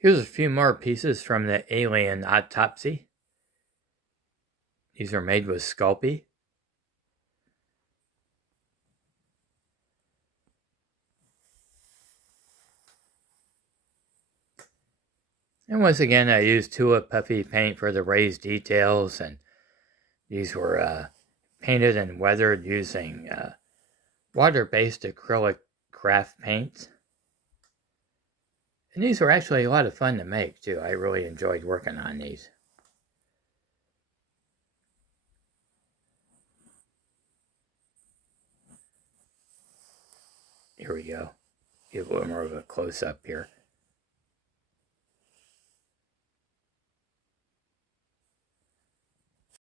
Here's a few more pieces from the Alien Autopsy. These are made with Sculpey. And once again, I used Tulip Puffy paint for the raised details, and these were painted and weathered using water-based acrylic craft paints. And these were actually a lot of fun to make, too. I really enjoyed working on these. Here we go. Give a little more of a close-up here.